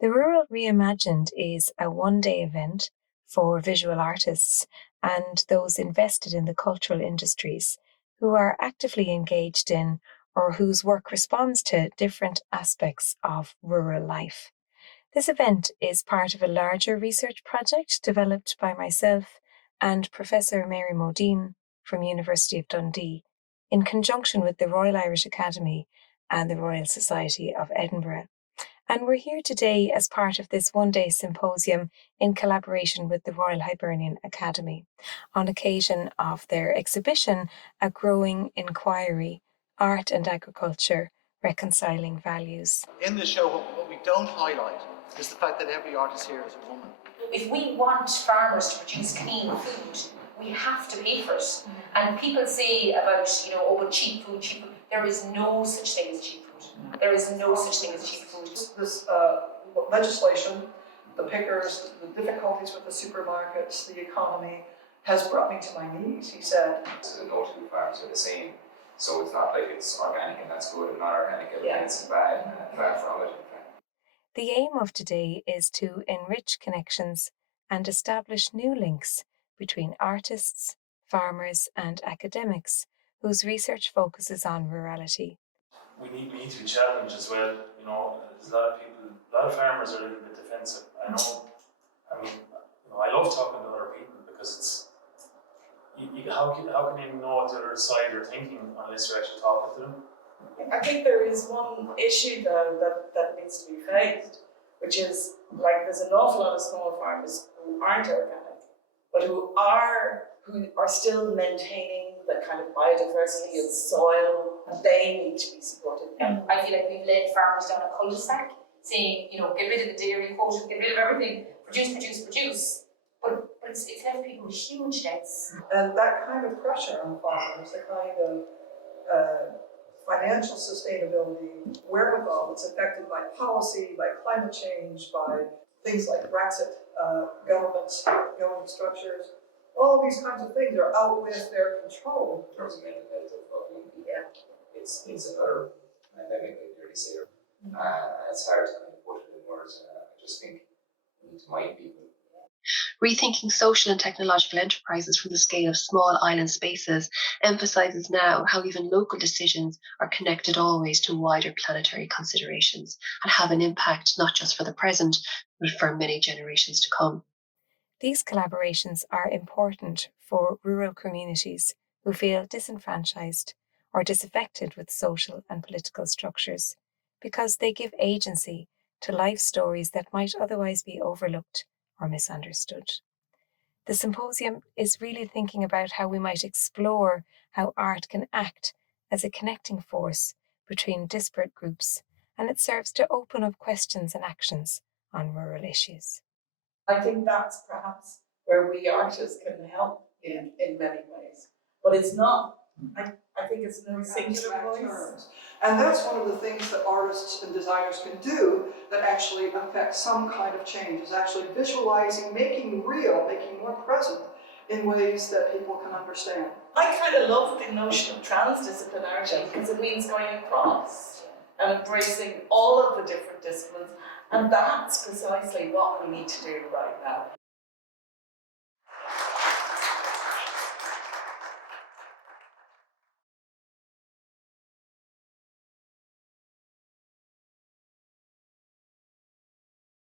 The Rural Reimagined is a one-day event for visual artists and those invested in the cultural industries who are actively engaged in or whose work responds to different aspects of rural life. This event is part of a larger research project developed by myself and Professor Mary Modine from University of Dundee in conjunction with the Royal Irish Academy and the Royal Society of Edinburgh. And we're here today as part of this one-day symposium in collaboration with the Royal Hibernian Academy on occasion of their exhibition, A Growing Inquiry, Art and Agriculture, Reconciling Values. In the show, what we don't highlight is the fact that every artist here is a woman. If we want farmers to produce clean food, we have to pay for it. And people say about, oh, cheap food. There is no such thing as cheap food. There is no such thing as cheap food. This legislation, the pickers, the difficulties with the supermarkets, the economy, has brought me to my knees, he said. No two farms are the same, so it's not like it's organic and that's good and not organic and it's bad and far from it. The aim of today is to enrich connections and establish new links between artists, farmers and academics whose research focuses on rurality. We need to be challenged as well. There's a lot of farmers are a little bit defensive. I love talking to other people because how can you know what the other side are thinking unless you're actually talking to them? I think there is one issue though that needs to be faced, which is there's an awful lot of small farmers who aren't organic, but who are still maintaining the kind of biodiversity of soil, and they need to be supported. I feel like we've led farmers down a cul-de-sac saying, get rid of the dairy quota, get rid of everything, produce. But it's left people with huge debts. And that kind of pressure on farmers, the kind of financial sustainability, wherewithal that's affected by policy, by climate change, by things like Brexit, government structures, all these kinds of things are out with their control. In terms of mental health of young people, it's another pandemic, like you already say. It's hard to kind of put it in words. I just think we need to mind people. Rethinking social and technological enterprises from the scale of small island spaces emphasises now how even local decisions are connected always to wider planetary considerations and have an impact not just for the present, but for many generations to come. These collaborations are important for rural communities who feel disenfranchised or disaffected with social and political structures, because they give agency to life stories that might otherwise be overlooked or misunderstood. The symposium is really thinking about how we might explore how art can act as a connecting force between disparate groups, and it serves to open up questions and actions on rural issues. I think that's perhaps where we artists can help in many ways. But it's not, I think it's no singular voice. And that's one of the things that artists and designers can do that actually affects some kind of change, is actually visualizing, making real, making more present in ways that people can understand. I kind of love the notion of transdisciplinarity because it means going across and embracing all of the different disciplines. And that's precisely what we need to do right now.